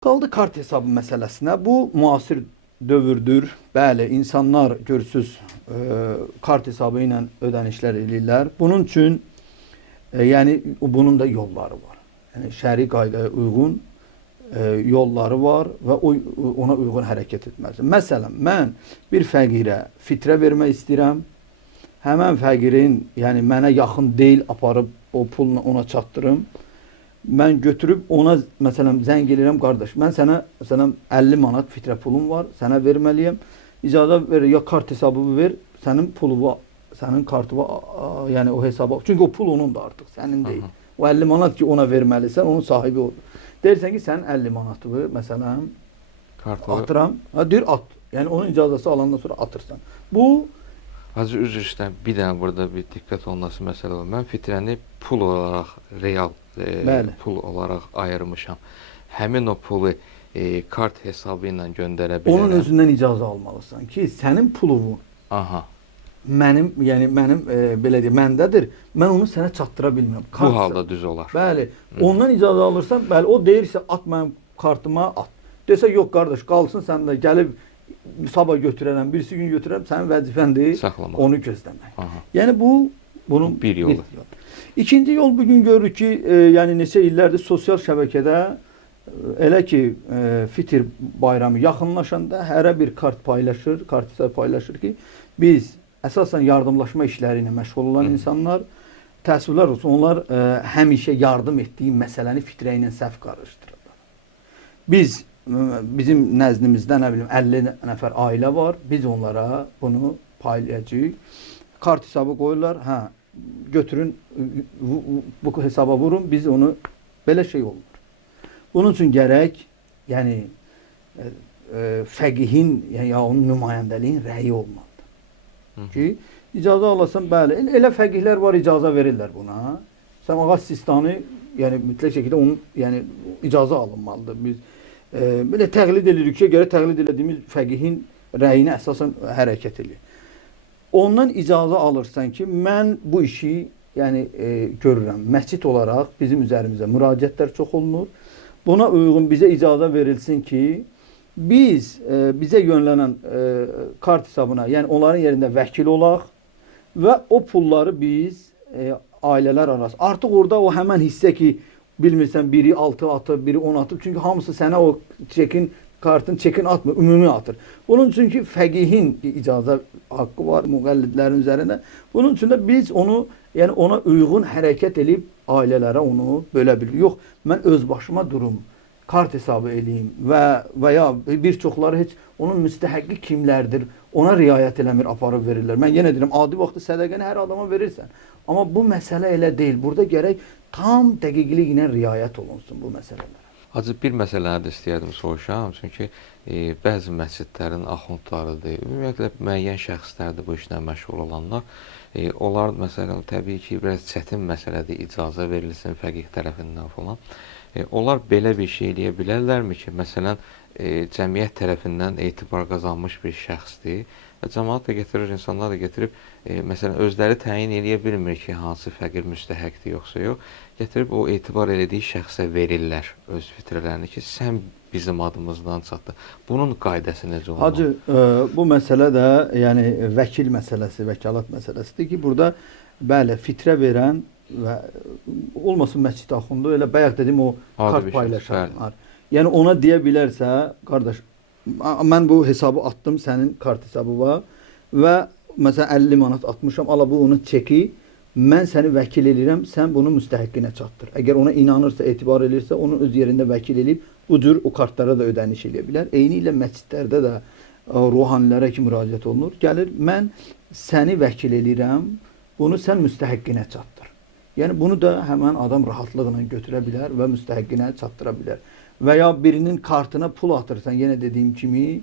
Qaldı kart hesabı məsələsinə. Bu müasir dövrdür. Bəli, insanlar görürsüz kart hesabı ilə ödənişlər edirlər. Bunun üçün yəni bunun da yolları var. Yəni şəri qaydaya uyğun yolları var və ona uyğun hərəkət etməlisən. Məsələn, mən bir fəqirə fitrə vermək istəyirəm. Həmən fəqirin, yəni mənə yaxın deyil, aparıb o pulunu ona çatdırım. Mən götürüb ona məsələn zəng edirəm, qardaş, mən sənə məsələn 50 manat fitrə pulum var, sənə verməliyəm. İcazə ver, ya kart hesabı ver, sənin pulu, sənin kartı, yəni o hesaba. Çünki o pul onun da artıq, sənin deyil. O 50 manat ki ona verməlisən, onun sahibi odur. Deyirsən ki, sənin 50 manatı məsələn atıram. Ha deyir at. Yəni onun icazəsi alandan sonra atırsan. Bu Hacı üzr istəyirəm, bir dənə burada bir diqqət olunması məsələ var. Mən fitrəni pul olaraq, real pul olaraq ayırmışam. Həmin o pulu kart hesabı ilə göndərə bilərəm. Onun özündən icazə almalısan ki, sənin pulunu mənim, yəni mənim belə deyim, məndədir. Mən onu sənə çatdıra bilmirəm. Bu halda düz olar. Bəli. Ondan icazə alırsan, bəli, o deyirsə at mənim kartıma at. Desə yox qardaş, qalsın sən də gəlib sabah götürərəm, birisi gün götürərəm, sənin vəzifəndir onu gözləmək. Yəni bunun bir yolu. İkinci yol bugün görürük ki, yəni neçə illərdir sosial şəbəkədə elə ki fitr bayramı yaxınlaşanda hərə bir kart paylaşır, kart hesabı paylaşır ki, biz əsasən yardımlaşma işləri ilə məşğul olan insanlar, təəssüflər olsun, onlar həmişə yardım etdiyi məsələni fitrə ilə səhv qarışdırırlar. Bizim nəzdimizdə nə bilim 50 nəfər ailə var. Biz onlara bunu paylayacağıq. Kart hesabı qoyurlar. Hə, götürün bu hesaba vurun. Biz onu belə şey olmur. Bunun üçün gərək yəni fəqihin ya onun nümayəndəliyin rəyi olmalıdır. Ki icazə alasan, bəli. Elə fəqihlər var, icazə verirlər buna. Sən ağac sistanı yəni mütləq şəkildə onun yəni icazə alınmalıdır. Biz belə təqlid edirik ki, görə təqlid etdiyimiz fəqihin rəyinə əsasən hərəkət edir. Ondan icazə alırsan ki, mən bu işi yəni görürəm. Məscid olaraq bizim üzərimizə müraciətlər çox olunur. Buna uyğun bizə icazə verilsin ki, biz bizə yönlənən kart hesabına, yəni onların yerində vəkil olaq və o pulları biz ailələr arası. Artıq orada o həmən hissə ki, bilmirsən biri 6 atıb, biri 10 atıb. Çünki hamısı sənə o kartın çekin atmır, ümumi atır. Bunun üçün ki, fəqihin icazə haqqı var müqəllidlərin üzərində. Bunun üçün də biz onu, yəni ona uyğun hərəkət edib ailələrə onu bölə bilirik. Yox, mən öz başıma durum, kart hesabı eləyim və ya bir çoxları heç onun müstəhəqqi kimlərdir, ona riayət eləmir, aparıb verirlər. Mən yenə deyirəm, adi vaxtı sədəqəni hər adama verirsən. Amma bu məsələ elə deyil. Burada gərək tam dəqiqliklə riayət olunsun bu məsələlərə. Hacı, bir məsələni də istəyərdim soruşam. Çünki bəzi məscidlərin axundlarıdır, ümumiyyətlə müəyyən şəxslərdir bu işlə məşğul olanlar. Onlar məsələn, təbii ki, biraz çətin məsələdir, icazə verilsin fəqih tərəfindən falan. Onlar belə bir şey eləyə bilərlərmi ki, məsələn, cəmiyyət tərəfindən etibar qazanmış bir şəxsdir və cəmaət də getirir, insanlar da getirib, məsələn, özləri təyin eləyə bilmir ki, hansı fəqir müstəhəqdir yoxsa yox, getirib o etibar elədiyi şəxsə verirlər öz fitrələrini ki, sən bizim adımızdan çatdı. Bunun qaydası necə olmalı? Hacı, bu məsələ də yəni vəkil məsələsi, vəkalat məsələsidir ki, burada bəli, fitrə verən və olmasın məscid axundu, elə bayaq dedim o kart paylaşanlar. Yəni ona deyə bilərsə, qardaş, mən bu hesabı atdım, sənin kart hesabı var və məsələn 50 manat atmışam, ala bu onun çeki, mən səni vəkil edirəm, sən bunu müstəhəqqinə çatdır. Əgər ona inanırsa, etibar edirsə, onun öz yerində vəkil edib, bu cür o kartlara da ödəniş edə bilər. Eyni ilə məscidlərdə də ruhanilərə ki, müraciət olunur. Gəlir, mən səni vəkil edirəm, bunu sən müstəhəqqinə çatdır. Yəni bunu da həmən adam rahatlıqla götürə bilər və müstəhəqqinə çatdıra bilər. Və ya birinin kartına pul atırsan, yenə dediyim kimi,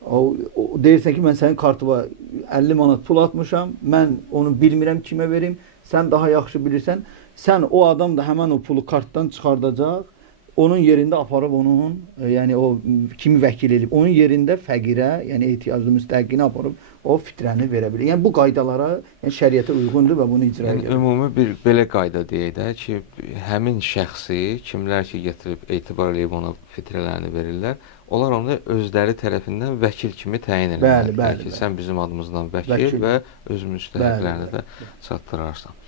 deyirsən ki, mən sənin kartıma 50 manat pul atmışam, mən onu bilmirəm kimə verim, sən daha yaxşı bilirsən, sən o adam da həmən o pulu kartdan çıxardacaq, onun yerində aparıb onun, yəni o kimi vəkil edib, onun yerində fəqirə, yəni ehtiyaclı müstəhiqini aparıb o fitrəni verə bilər. Yəni bu qaydalara, yəni şəriətə uyğundur və bunu icra Yəni edir. ümumi bir belə qayda deyək də ki, həmin şəxsi kimlər ki gətirib etibar eləyib ona fitrələrini verirlər, onlar onu özləri tərəfindən vəkil kimi təyin edirlər. Bəli, bəli, ki, bəli. sən bizim adımızdan vəkil və öz müstəhiqlərini də çatdırarsan.